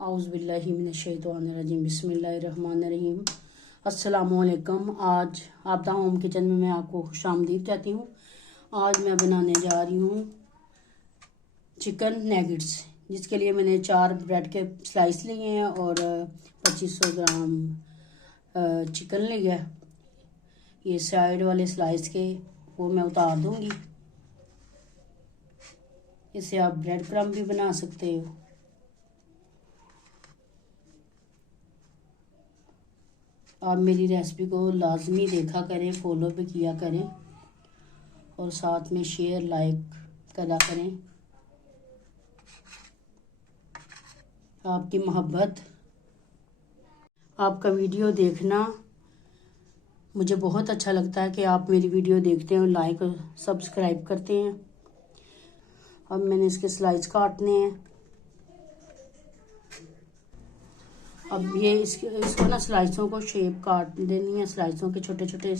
आउज़ुबिल्लाहिमिनश्शैतानिर्रजीम बिस्मिल्लाहिर्रहमानिर्रहीम। अस्सलामुअलैकुम। आज आपदा होम किचन में मैं आपको खुशामदीद कहती हूँ। आज मैं बनाने जा रही हूँ चिकन नैगेट्स, जिसके लिए मैंने 4 ब्रेड के स्लाइस लिए हैं और 2500 ग्राम चिकन लिया है। ये साइड वाले स्लाइस के वो मैं उतार दूँगी। इसे आप ब्रेड क्रम्ब भी बना सकते हो। आप मेरी रेसिपी को लाजमी देखा करें, फॉलो भी किया करें और साथ में शेयर लाइक करा करें। आपकी मोहब्बत, आपका वीडियो देखना मुझे बहुत अच्छा लगता है कि आप मेरी वीडियो देखते हैं और लाइक और सब्सक्राइब करते हैं। अब मैंने इसके स्लाइस काटने हैं। अब ये इसको ना स्लाइसों को शेप काट देनी है, स्लाइसों के छोटे छोटे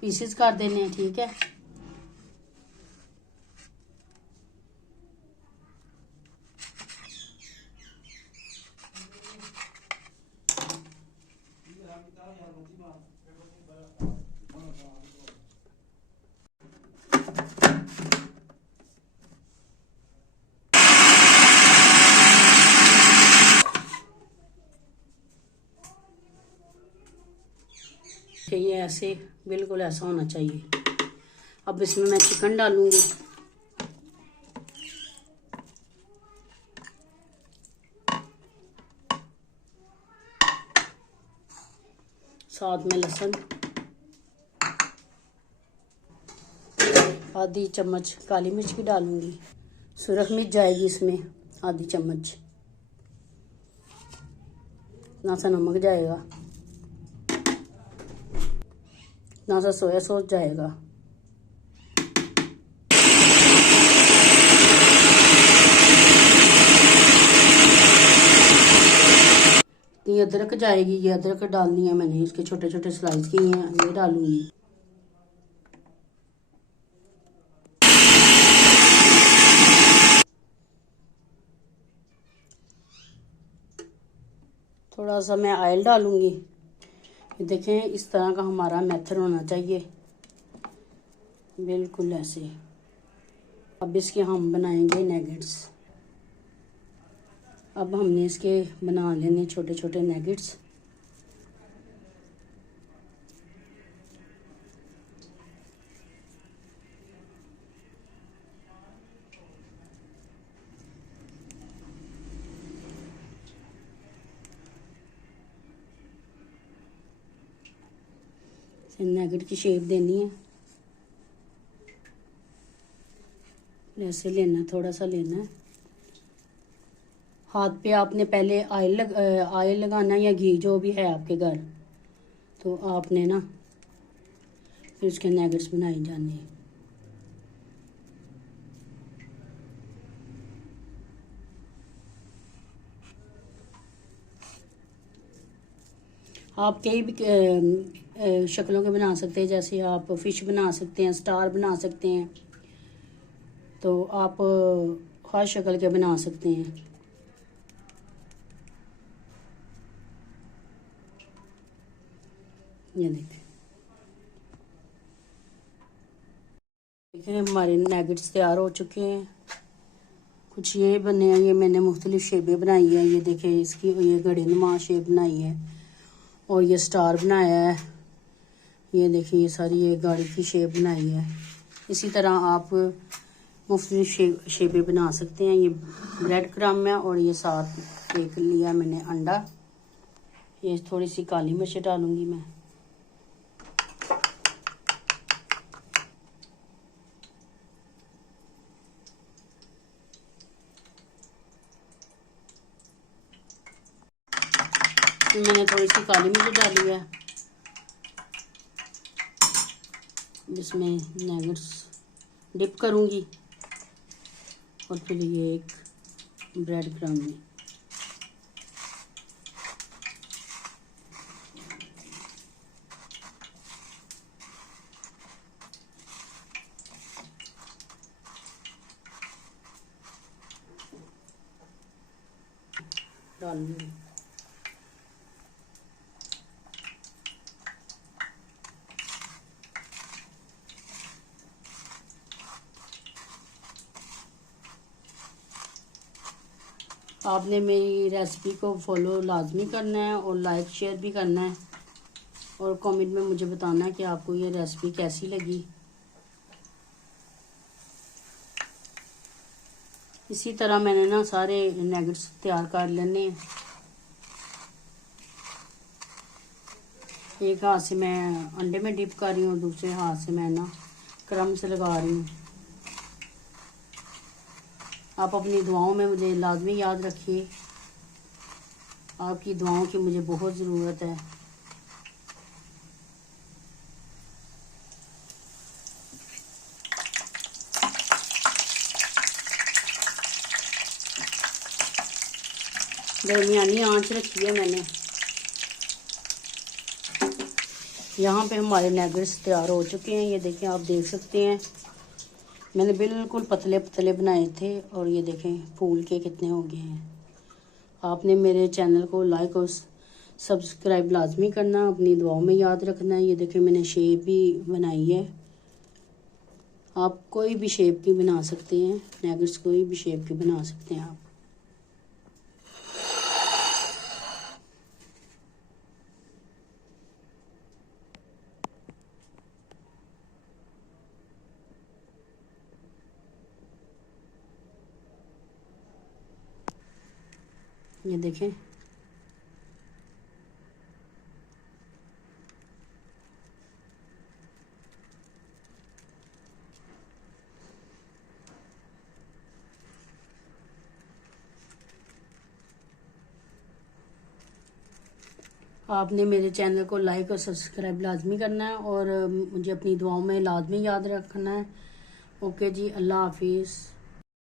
पीसेस काट देने हैं, ठीक है। ये ऐसे बिल्कुल ऐसा होना चाहिए। अब इसमें मैं चिकन डालूंगी। साथ में लहसुन, आधी चम्मच काली मिर्च भी डालूंगी। सुरख मिर्च जाएगी इसमें आधी चम्मच। ना सा नमक जाएगा, ना सा सोया सॉस जाएगा। ये अदरक जाएगी, ये अदरक डालनी है मैंने, इसके छोटे छोटे स्लाइस किए हैं, ये डालूंगी। थोड़ा सा मैं ऑयल डालूंगी। ये देखें, इस तरह का हमारा मेथड होना चाहिए, बिल्कुल ऐसे। अब इसके हम बनाएंगे नैगेट्स। अब हमने इसके बना लेने छोटे छोटे नैगेट्स। नैगेट की शेप देनी है, ऐसे लेना, थोड़ा सा लेना है। हाथ पे आपने पहले ऑयल लगाना या घी, जो भी है आपके घर, तो आपने ना फिर उसके नैगेट्स बनाए जाने हैं। आप कई भी शक्लों के बना सकते हैं, जैसे आप फिश बना सकते हैं, स्टार बना सकते हैं, तो आप हर शक्ल के बना सकते हैं। ये देखिए हमारे नैगेट्स तैयार हो चुके हैं। कुछ ये बने हैं, ये मैंने मुख्तलिफ शेपें बनाई हैं। ये देखिए, इसकी ये घड़ीनुमा शेप बनाई है और ये स्टार बनाया है। ये देखिए, ये सारी ये गाड़ी की शेप बनाई है। इसी तरह आप मुख्तलिफ शेपें बना सकते हैं। ये ब्रेड क्रम्ब है और ये साथ एक लिया मैंने अंडा। ये थोड़ी सी काली मिर्च डालूंगी मैं। मैंने थोड़ी सी काली मिर्च डाली है, जिसमें नैगेट्स डिप करूंगी और फिर ये एक ब्रेड क्रम्ब में। डालूंगी। आपने मेरी रेसिपी को फॉलो लाजमी करना है और लाइक शेयर भी करना है और कमेंट में मुझे बताना है कि आपको ये रेसिपी कैसी लगी। इसी तरह मैंने ना सारे नगेट्स तैयार कर लेने हैं। एक हाथ से मैं अंडे में डिप कर रही हूँ, दूसरे हाथ से मैं ना क्रम्स लगा रही हूँ। आप अपनी दुआओं में मुझे लाजमी याद रखिए, आपकी दुआओं की मुझे बहुत ज़रूरत है। दरमियानी आंच रखी है मैंने। यहाँ पे हमारे नगेट्स तैयार हो चुके हैं। ये देखें, आप देख सकते हैं मैंने बिल्कुल पतले पतले बनाए थे और ये देखें फूल के कितने हो गए हैं। आपने मेरे चैनल को लाइक और सब्सक्राइब लाजमी करना, अपनी दुआओं में याद रखना है। ये देखें मैंने शेप भी बनाई है। आप कोई भी शेप की बना सकते हैं, नगेट्स कोई भी शेप की बना सकते हैं आप। ये देखें, आपने मेरे चैनल को लाइक और सब्सक्राइब लाजमी करना है और मुझे अपनी दुआओं में लाजमी याद रखना है। ओके जी, अल्लाह हाफिज़।